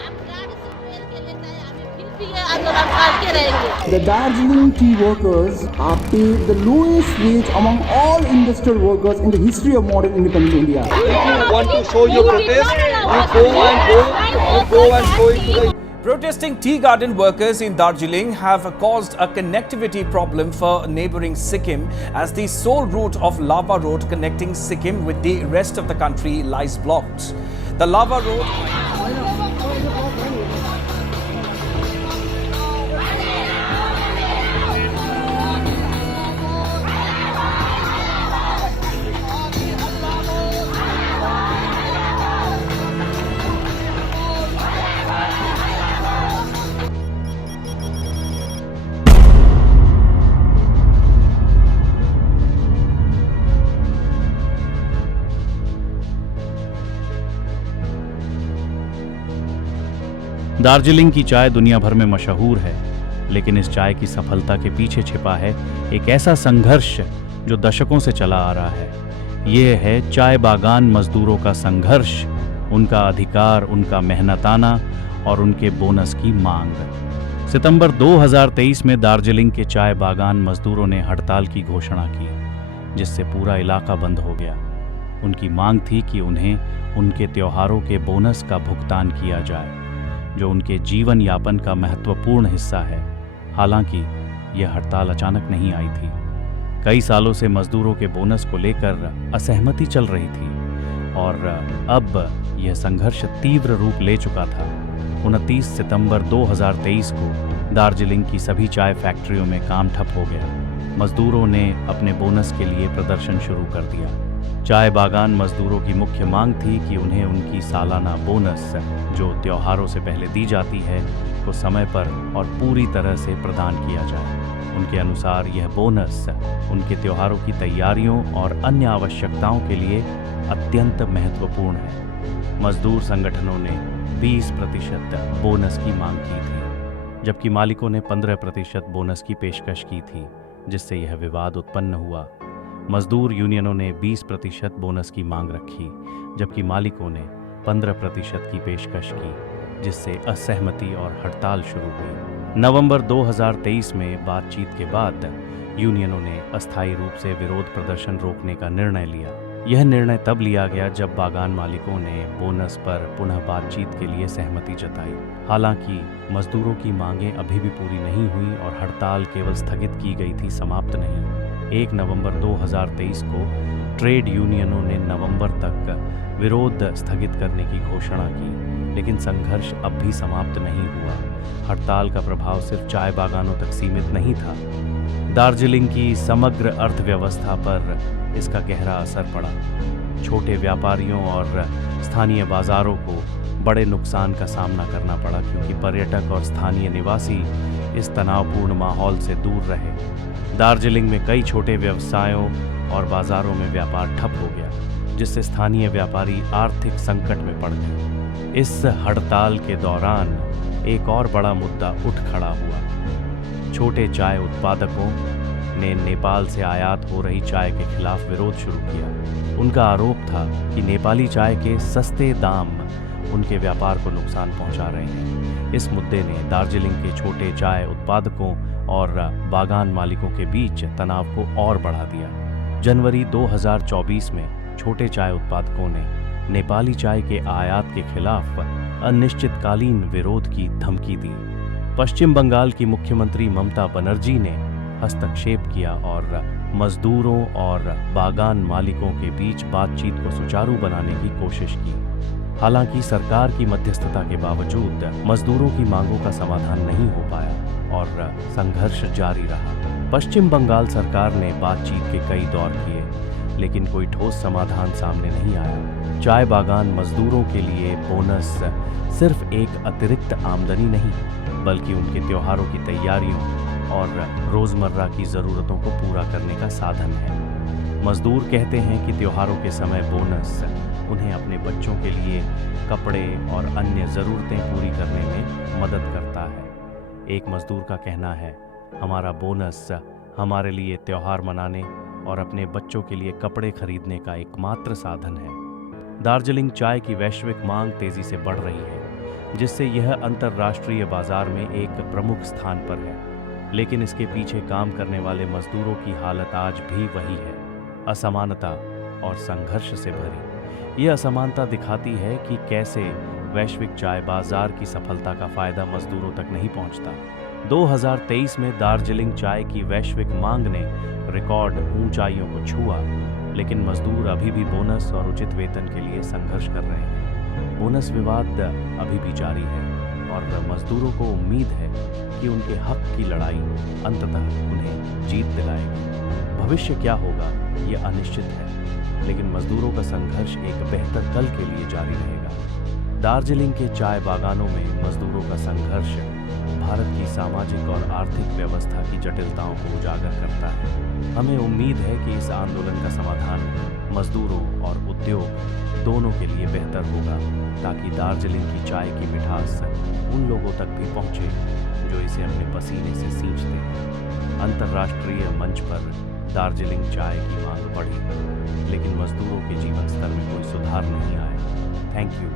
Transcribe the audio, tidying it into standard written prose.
हम गाड़ी से पेड़ के लेते हैं, हमें फिर भी ये आंदोलन करके रहेंगे। The Darjeeling tea workers are paid the lowest wage among all industrial workers in the history of modern independent India. If you want to show your protest, you go and show it to the Protesting tea garden workers in Darjeeling have caused a connectivity problem for neighbouring Sikkim as the sole route of Lava Road connecting Sikkim with the rest of the country lies blocked. The Lava Road Darjeeling की चाय दुनिया भर में मशहूर है, लेकिन इस चाय की सफलता के पीछे छिपा है एक ऐसा संघर्ष जो दशकों से चला आ रहा है। ये है चाय बागान मजदूरों का संघर्ष, उनका अधिकार, उनका मेहनताना और उनके बोनस की मांग। सितंबर 2023 में दार्जिलिंग के चाय बागान मजदूरों ने हड़ताल की घोषणा की, जिससे पूरा इलाका बंद हो गया। उनकी मांग थी कि उन्हें उनके त्योहारों के बोनस का भुगतान किया जाए, जो उनके जीवन यापन का महत्वपूर्ण हिस्सा है। हालांकि यह हड़ताल अचानक नहीं आई थी। कई सालों से मजदूरों के बोनस को लेकर असहमति चल रही थी और अब यह संघर्ष तीव्र रूप ले चुका था। 29 सितंबर 2023 को दार्जिलिंग की सभी चाय फैक्ट्रियों में काम ठप हो गया। मजदूरों ने अपने बोनस के लिए प्रदर्शन शुरू कर दिया। चाय बागान मजदूरों की मुख्य मांग थी कि उन्हें उनकी सालाना बोनस, जो त्योहारों से पहले दी जाती है, को समय पर और पूरी तरह से प्रदान किया जाए। उनके अनुसार यह बोनस उनके त्योहारों की तैयारियों और अन्य आवश्यकताओं के लिए अत्यंत महत्वपूर्ण है। मजदूर संगठनों ने 20% बोनस की मांग की थी, जबकि मालिकों ने 15% बोनस की पेशकश की थी, जिससे यह विवाद उत्पन्न हुआ। मजदूर यूनियनों ने 20% बोनस की मांग रखी, जबकि मालिकों ने 15% की पेशकश की, जिससे असहमति और हड़ताल शुरू हुई। नवंबर 2023 में बातचीत के बाद यूनियनों ने अस्थायी रूप से विरोध प्रदर्शन रोकने का निर्णय लिया। यह निर्णय तब लिया गया जब बागान मालिकों ने बोनस पर पुनः बातचीत के लिए सहमति जताई। हालांकि मजदूरों की मांगें अभी भी पूरी नहीं हुई और हड़ताल केवल स्थगित की गई थी, समाप्त नहीं। 1 नवंबर 2023 को ट्रेड यूनियनों ने नवंबर तक विरोध स्थगित करने की घोषणा की, लेकिन संघर्ष अब भी समाप्त नहीं हुआ। हड़ताल का प्रभाव सिर्फ चाय बागानों तक सीमित नहीं था। दार्जिलिंग की समग्र अर्थव्यवस्था पर इसका गहरा असर पड़ा। छोटे व्यापारियों और स्थानीय बाजारों को बड़े नुकसान का सामना करना पड़ा, क्योंकि पर्यटक और स्थानीय निवासी इस तनावपूर्ण माहौल से दूर रहे। दार्जिलिंग में कई छोटे व्यवसायों और बाजारों में व्यापार ठप हो गया, जिससे स्थानीय व्यापारी आर्थिक संकट में पड़ गए। इस हड़ताल के दौरान एक और बड़ा मुद्दा उठ खड़ा हुआ। छोटे चाय उत्पादकों ने नेपाल से आयात हो रही चाय के खिलाफ विरोध शुरू किया। उनका आरोप था कि नेपाली चाय के सस्ते दाम उनके व्यापार को नुकसान पहुंचा रहे हैं। इस मुद्दे ने दार्जिलिंग के छोटे चाय उत्पादकों और बागान मालिकों के बीच तनाव को और बढ़ा दिया। जनवरी 2024 में छोटे चाय उत्पादकों ने नेपाली चाय के आयात के खिलाफ अनिश्चितकालीन विरोध की धमकी दी। पश्चिम बंगाल की मुख्यमंत्री ममता बनर्जी ने हस्तक्षेप किया और मजदूरों और बागान मालिकों के बीच बातचीत को सुचारू बनाने की कोशिश की। हालांकि सरकार की मध्यस्थता के बावजूद मजदूरों की मांगों का समाधान नहीं हो पाया और संघर्ष जारी रहा। पश्चिम बंगाल सरकार ने बातचीत के कई दौर किए, लेकिन कोई ठोस समाधान सामने नहीं आया। चाय बागान मजदूरों के लिए बोनस सिर्फ एक अतिरिक्त आमदनी नहीं, बल्कि उनके त्योहारों की तैयारियों और रोजमर्रा की जरूरतों को पूरा करने का साधन है। मजदूर कहते हैं कि त्योहारों के समय बोनस उन्हें अपने बच्चों के लिए कपड़े और अन्य ज़रूरतें पूरी करने में मदद करता है। एक मजदूर का कहना है, हमारा बोनस हमारे लिए त्योहार मनाने और अपने बच्चों के लिए कपड़े खरीदने का एकमात्र साधन है। दार्जिलिंग चाय की वैश्विक मांग तेजी से बढ़ रही है। जिससे यह अंतर्राष्ट्रीय बाजार में एक प्रमुख स्थान पर है। लेकिन इसके पीछे काम करने वाले मजदूरों की हालत आज भी वही है, असमानता और संघर्ष से भरी। यह असमानता दिखाती है कि कैसे वैश्विक चाय बाजार की सफलता का फायदा मजदूरों तक नहीं पहुंचता। 2023 में दार्जिलिंग चाय की वैश्विक मांग ने रिकॉर्ड ऊंचाइयों को छुआ, लेकिन मजदूर अभी भी बोनस और उचित वेतन के लिए संघर्ष कर रहे हैं। बोनस विवाद अभी भी जारी है और मजदूरों को उम्मीद है कि उनके हक की लड़ाई अंततः उन्हें जीत दिलाएगी। भविष्य क्या होगा ये अनिश्चित है, लेकिन मजदूरों का संघर्ष एक बेहतर कल के लिए जारी रहेगा। दार्जिलिंग के चाय बागानों में मजदूरों का संघर्ष भारत की सामाजिक और आर्थिक व्यवस्था की जटिलताओं को उजागर करता है। हमें उम्मीद है कि इस आंदोलन का समाधान मजदूरों और उद्योग दोनों के लिए बेहतर होगा, ताकि दार्जिलिंग की चाय की मिठास उन लोगों तक भी पहुंचे जो इसे अपने पसीने से सींचते हैं। अंतर्राष्ट्रीय मंच पर दार्जिलिंग चाय की मांग बढ़ी, लेकिन मजदूरों के जीवन स्तर में कोई सुधार नहीं आया। Thank you.